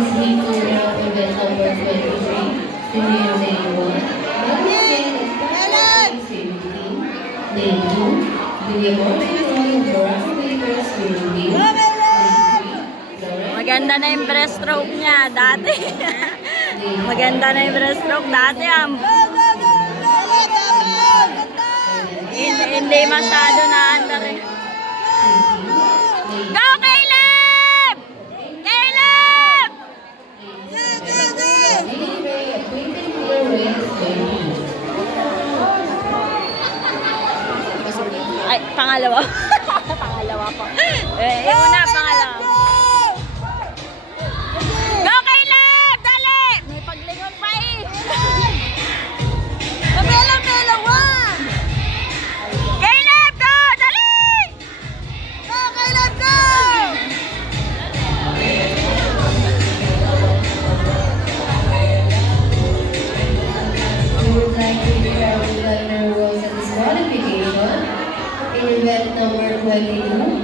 is lead to round event number 23, Premier Lane 1. Once again, it's safety. Lane 2, the Abortion Royal Baraka Papers Swimming Team. Maganda na yung breaststroke niya dati. Maganda na yung breaststroke dati. Hindi masyado na andar eh. Go Caleb! Caleb! Ay, pangalawa. Pangalawa po. Yung una, pangalawa. Go Caleb! Dali! May paglingon pa eh. Mabela, one! Caleb, go! Dali! Go Caleb, go! We would like to declare the winner was a disqualification in event number 22.